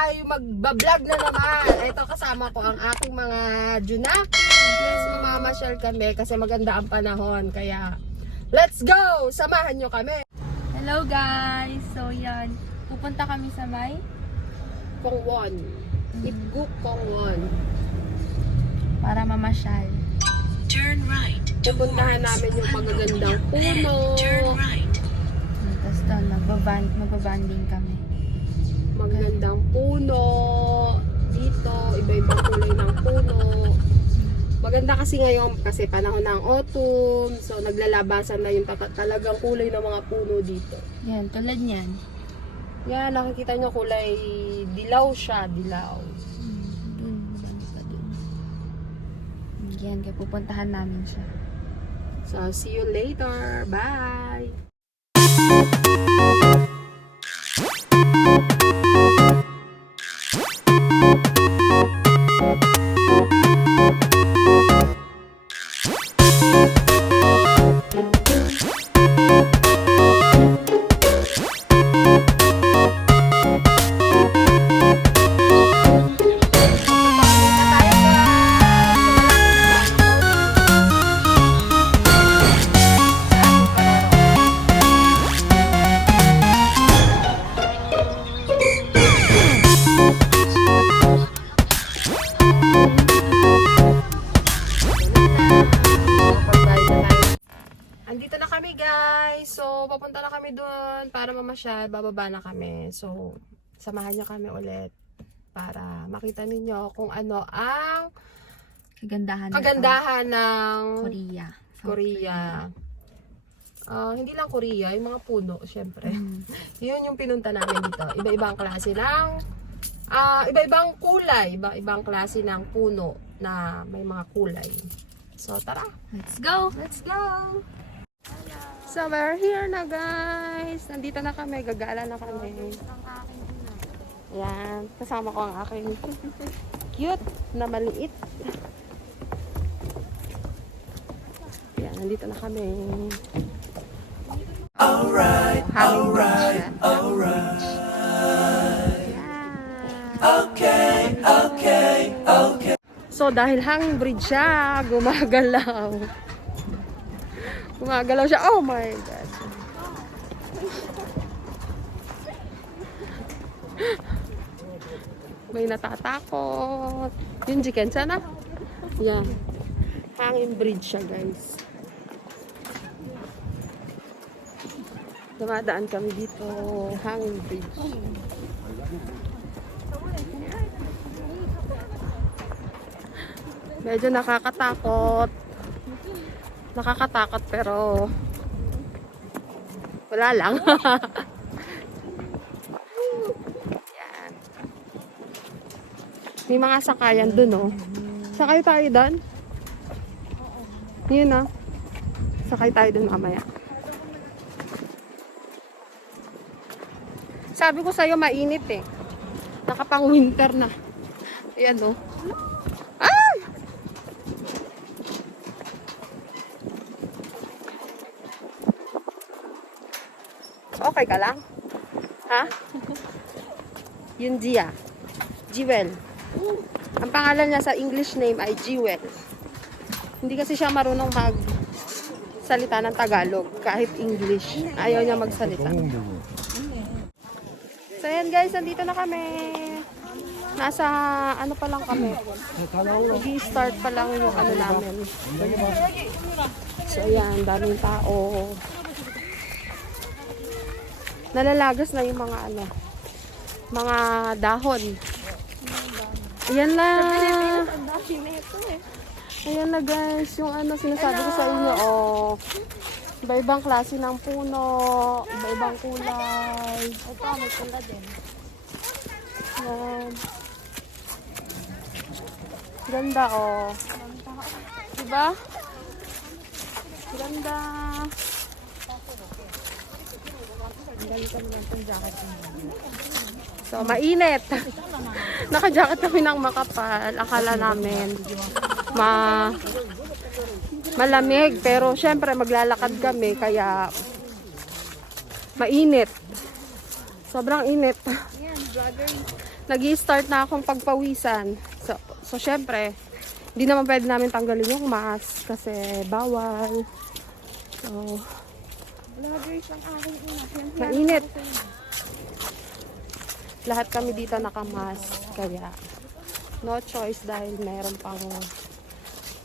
tayo magbablog na naman. Ito kasama ko ang aking mga junak. Mamamasyal kami kasi maganda ang panahon. Kaya, let's go! Samahan nyo kami. Hello guys! So yan, pupunta kami sa may Kongwon. Itguk Kongwon. para mamasyal. Turn right. Pupuntahan namin yung magagandang puno. Turn right. Tapos doon, magbabanding kami. Magandang puno. Dito, iba-ibang kulay ng puno. Maganda kasi ngayon kasi panahon ng autumn. So naglalabasan na yung talagang kulay ng mga puno dito. Yan, tulad niyan. Yan, nakikita nyo kulay dilaw siya. Dilaw. Dun, banda dun. Yan, kaya pupuntahan namin siya. So, see you later. Bye! Andito na kami guys. So, papunta na kami doon para mamasyal. Bababa na kami. So, samahan niyo kami ulit para makita ninyo kung ano ang kagandahan ng Korea. Korea. Hindi lang Korea, yung mga puno, syempre. Yun yung pinunta namin dito. Iba-ibang klase ng iba-ibang kulay, iba-ibang klase ng puno na may mga kulay. So, tara. Let's go! Let's go! So, we're here na guys. Nandito na kami. Gagala na kami. Ayan. Kasama ko ang aking cute na maliit. Ayan. Nandito na kami. Alright, alright, Ayan. okay, okay, okay. So, dahil hanging bridge siya, gumagalaw. Gumagalaw siya. Oh my God. May natatakot. Yung chicken sana. Yan. Hanging bridge siya guys. Dumadaan kami dito. Hanging bridge. Medyo nakakatakot. Nakakatakot pero wala lang. Yan. May mga sakayan dun oh. Sakay tayo dun. Yun oh. Sakay tayo dun mamaya. Sabi ko sa'yo mainit eh. Nakapang winter na. Ayan oh. Okay ka lang? Ha? Yun Gia. Jewel. Ang pangalan niya sa English name ay Jewel. Hindi kasi siya marunong magsalita ng Tagalog. Kahit English. Ayaw niya magsalita. So yan guys, nandito na kami. Nasa ano pa lang kami. Mag-start pa lang yung ano namin. So yan, daming tao. Nalalagas na yung mga ano, mga dahon. Ayan na. Ayan na guys, yung ano sinasabi ko sa inyo, oh. Iba-ibang klase ng puno, iba-ibang kulay. Ito, may pula din. Ayan. Ganda, oh. Diba? Ganda. So, mainit. Naka-jacket kami ng makapal. Akala namin malamig. Pero, syempre, maglalakad kami. Kaya, mainit. Sobrang init. Nag-i-start na akong pagpawisan. So syempre, hindi naman pwede namin tanggalin yung mask kasi bawal. So, Vloggers ang aking una. mainit. Lahat kami dito nakamask, kaya no choice dahil mayroon pang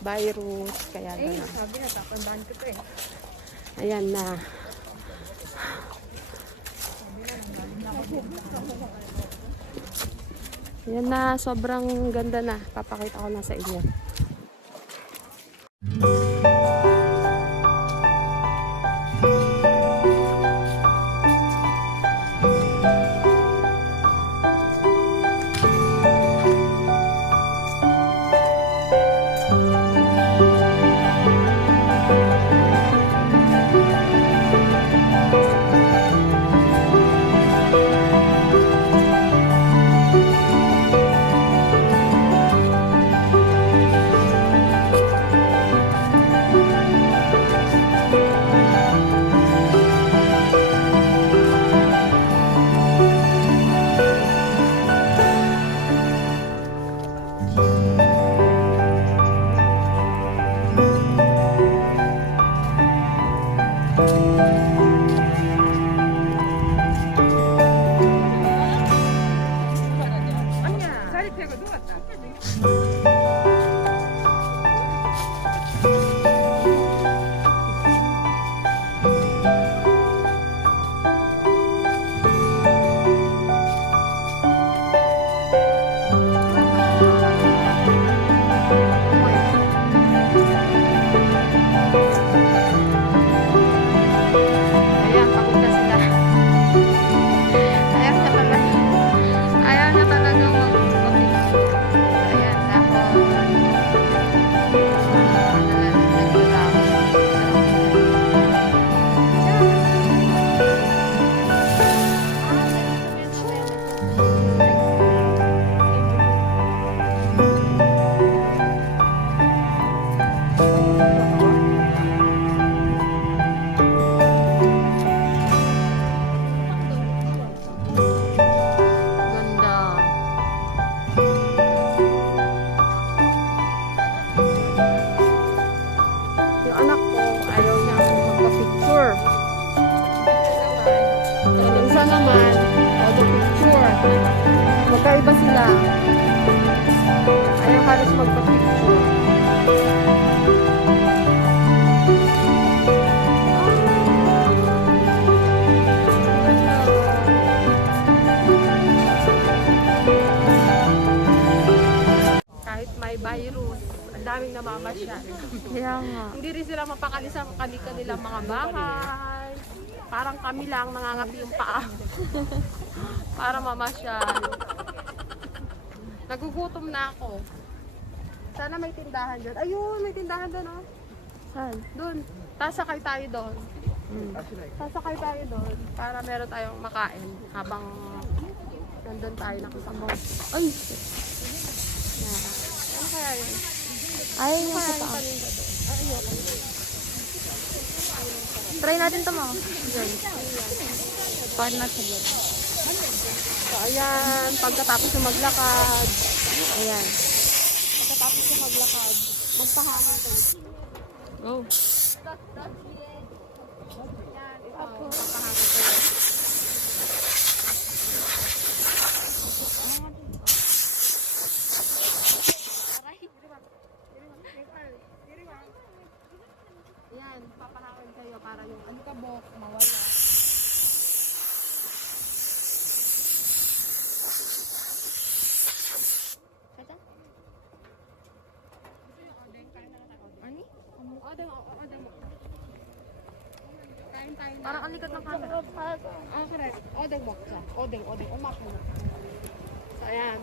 virus, kaya gano'n. Sabi na, tatandaan ko to eh. Ayan na. Ayan na, sobrang ganda na. Papakita ko na sa inyo. Ayan, pagod na sila. Ayaw na talaga. Ayaw na talaga mag-picture. Ayan, ako. Ganda. Yung anak ko, ayaw niya magpa-picture. Yung isa naman, auto-picture. Magkaiba sila. Ayaw halos magpa-picture. Kahit may virus, ang daming namamasyal. Kaya nga. Hindi rin sila mapakali sa kanilang mga bahay. Parang kami lang nangangapi yung paa. Para mamasyal. Nagugutom na ako. Sana may tindahan doon. Ayun, may tindahan doon, oh. Saan? Doon. Sasakay tayo doon. Sasakay tayo doon para meron tayong makain habang nandun tayo nakasama. Ay! Ano kaya yun? Ayaw niya sa Kaya yung taas. paninda doon. Ay, ayoko. Try natin ito mo. Diyan. Para natin yun. So, ayan. Pagkatapos ng maglakad. Ayan. Pagkatapos ng maglakad, magpahangin tayo. Oh. Yan, ito. Magpahangin tayo. Yan, papahangin kayo para yung alikabok mawala. Ani? Odeng mo. Kain tayo na. Parang ang likat ng camera. Correct. Odeng mo siya. Odeng. Umak mo. So, ayan.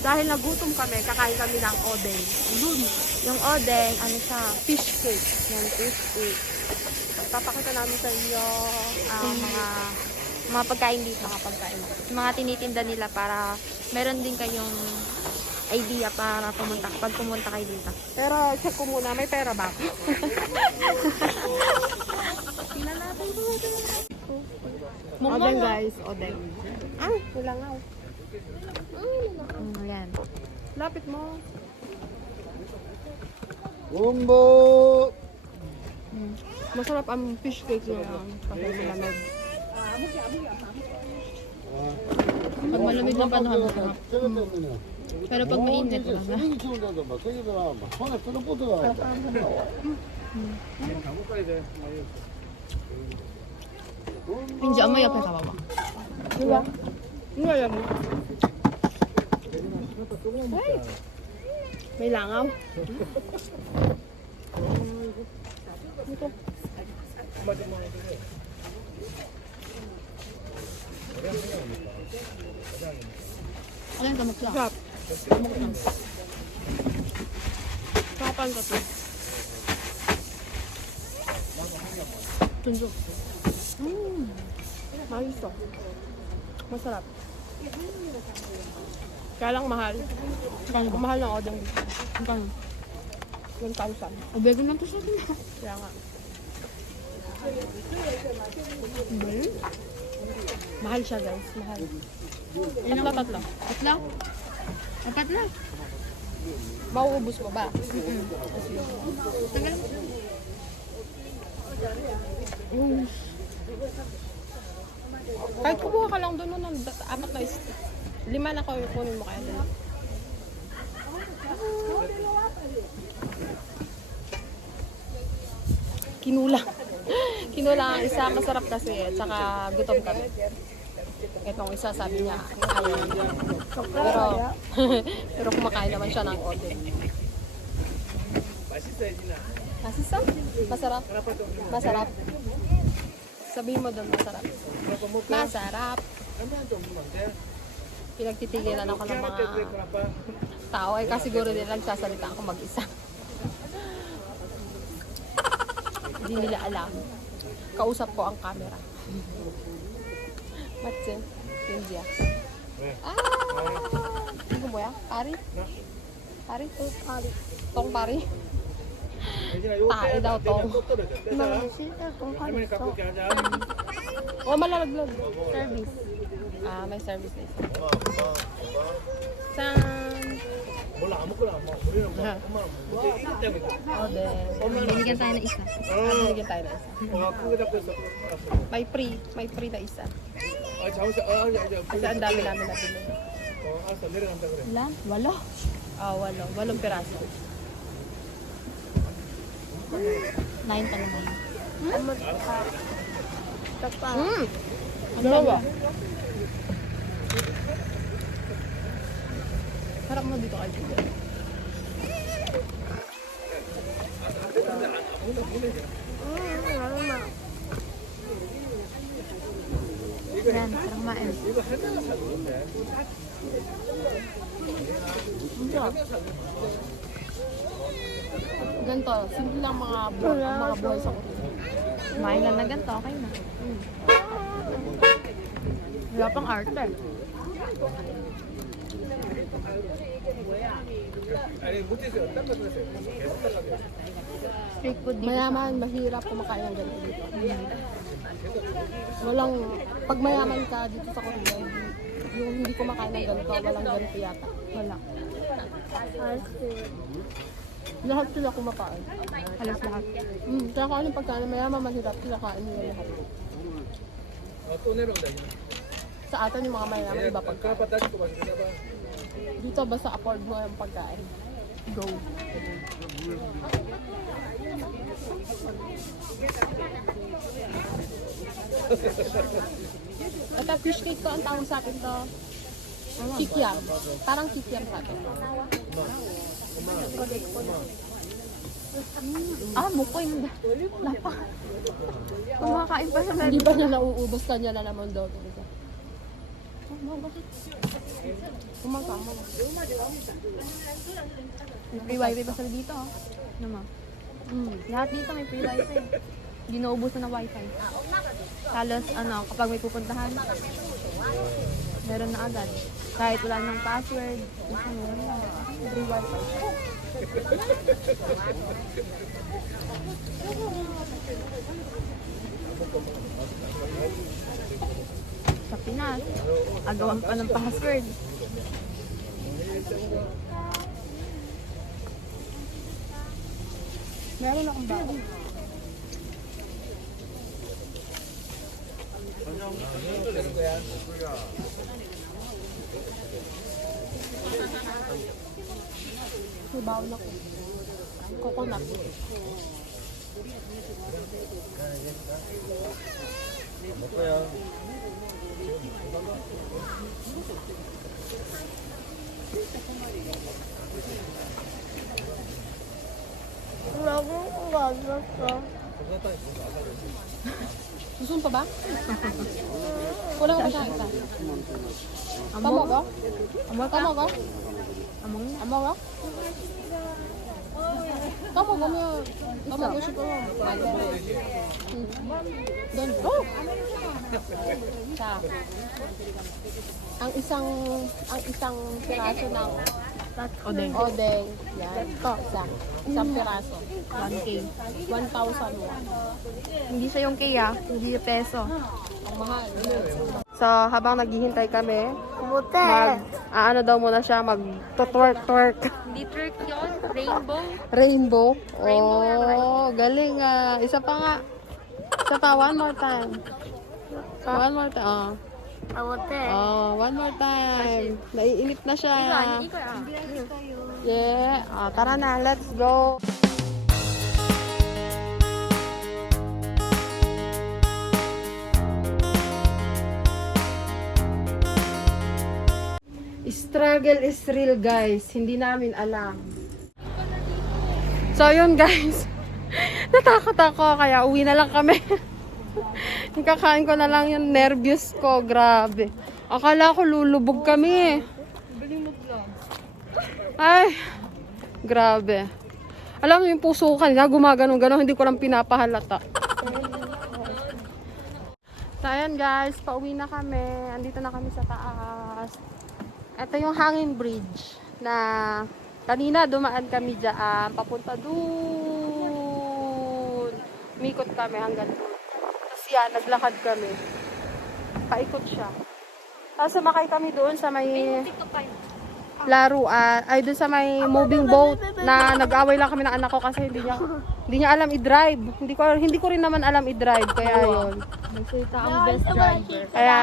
Dahil nagutom kami, kakain kami ng odeng. Lun. Yung odeng, ano siya? Fish cake. Yan, fish cake. Papakita namin sa inyo ang Mga pagkain dito. mga pagkain. Mga tinitinda nila para meron din kayong idea para pag pumunta kayo dito. Pero check ko muna, may pera ba ako? Tingnan natin. Odeng guys, odeng. Ah, kulangaw. Ayan. Lapit mo. Bumbo! Masarap ang fish cake niya. Kasi malamig. Pag malamig na panahon, masarap. Pero pag mainit, wala na. Hindi mo 옆에 가봐봐. Diba? Ano alam mo? Ay! May langaw. Ito. Ayan, kamot siya. Sarap. Sarapan ka to. Tunjok. Maayos to. Masarap. Kaya lang mahal. Ang mahal ng odeng dito. Magkano? 1,000. O, bego lang to sa atin. Kaya nga. Mahal siya guys. Mahal. Tatlo. Tatlo? Apat na. Mauubos mo ba? Tagal. Kahit kumuha ka lang doon ng apat na isa. 5 na ko kunin mo kaya doon. Kinulang. Kinulang ang isa. Masarap kasi. Tsaka gutom kami. Itong isa sabi niya, ayaw. Pero, pero kumakain naman siya ng odeng. Masisa? Masarap? Masarap. Sabihin mo doon, masarap. Masarap. Pinagtitigilan ako ng mga tao. Eh, kasi siguro nila nagsasalita ako mag-isa. Hindi nila alam. Kausap ko ang camera. Matse. India. Ah! Ano mo ya? Pari? Pari? Pari. Tong pari? Tae daw tong. Oh, malalaglag. Service. Ah, may service na isa. San? Binigyan tayo ng isa. Binigyan tayo na isa. May free na isa. Kasi ang dami namin nabili. Ilan? Walo. Ah, 8 piraso. 9 pa naman. Dalawa. Harap mo dito kay Julia. Yan, parang maem. Ganito, simple lang mga buhay sa kutin. Kumain lang na ganito, okay na. Wala pang arte. Street food dito. Mayaman, mahirap kumakain ng ganito dito. Walang, pag mayaman ka dito sa Korea, yung hindi kumakain ng ganito, walang ganito yata. Wala. Lahat sila kumakain. Halos lahat. Kaya kung anong pagkain, mayaman, mahirap, sila kain nila lahat. Sa atin yung mga mayaman, iba pagkain. Dito, basta afford mo yung pagkain. Go. Ito, fish cake to, ang tawag sa akin to. Kikiam. Parang kikiam sa akin. Ah, mukoy mo. Lapa. Kumakain pa sa Hindi ba niya nauubos na niya na naman daw talaga? Kumakama. May free wifi pa sila dito. Naman. Lahat dito may free wifi. Hindi naubusan ng wifi. Halos kapag may pupuntahan, meron na agad. Kahit wala ng password, isa meron na. Free wifi. Sa Pinas, agawan pa ng password. Meron akong bago. May bawon ako. Coconut. Gusto mo pa ba? Kulang ka siya isa. Tama ba? Amor ka? Tama ba? Amor na. Amor ba? Tama ba mo? Tama ba siya pa mo? Doon. Oh! Siya. Ang isang piraso ng odeng. Yan. Ito, isang piraso. 1K. 1,000 won. Hindi siya yung K hindi yung peso. Ang mahal. So, habang naghihintay kami, ano daw muna siya, mag-twerk. Hindi trick yun. Rainbow. Rainbow. Oh, galing ah. Isa pa nga. Isa pa, one more time. One more time. Oh, one more time. Naiinip na siya. Yeah. Tara na, let's go. Struggle is real, guys. Hindi namin alam. So, yun, guys. Natakot ako, kaya uwi na lang kami. Kakain ko na lang yung nervous ko. Grabe. Akala ko lulubog kami. Ay, grabe. Alam mo yung puso ko kanina, gumaganon-ganon. Hindi ko lang pinapahalata. So, ayan, guys. Pauwi na kami. Andito na kami sa taas. Ito yung hanging bridge na kanina dumaan kami dyan, papunta doon. Umikot kami hanggang doon. Tapos yan, naglakad kami. Paikot siya. Tapos sumakay kami doon sa may laruan, ay doon sa may moving boat na nag-away lang kami ng anak ko kasi hindi niya alam i-drive. Hindi ko rin naman alam i-drive, kaya yun. Nagsalita ang best driver. Kaya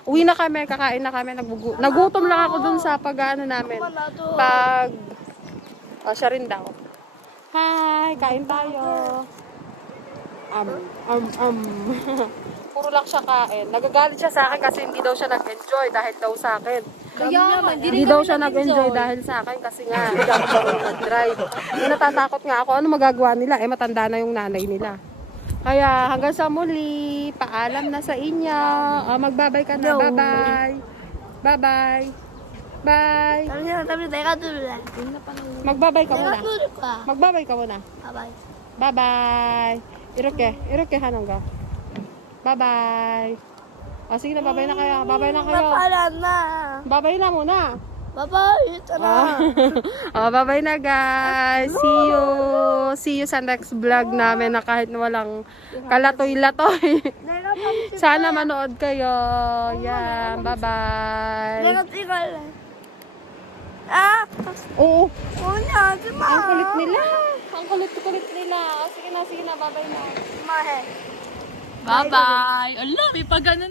uwi na kami, kakain na kami, nagutom lang ako dun sa pag-ano namin. Siya rin daw. Hi, kain tayo. Puro lang siya kain. Nagagalit siya sa akin kasi hindi daw siya nag-enjoy dahil daw sa akin. Kaya Hindi daw siya nag-enjoy dahil sa akin kasi nga, hindi ako marunong mag-drive. Natatakot nga ako, ano magagawa nila? Matanda na yung nanay nila. Kaya hanggang sa muli, paalam na sa inyo. Magbabay ka na. Bye-bye. Bye-bye. Bye. Magbabay ka muna. Magbabay ka muna. Bye-bye. Iroke hanongga. Bye-bye. Sige na, babay na kayo. Babay na kayo. Babay na muna. Bye-bye na, guys. See you sa next vlog namin na kahit walang kalatoy-latoy. Sana manood kayo. Yan, bye-bye. Oo. Ang kulit nila. Ang kulit nila. Sige na, bye-bye na. Bye-bye! Ala, may pag ganun.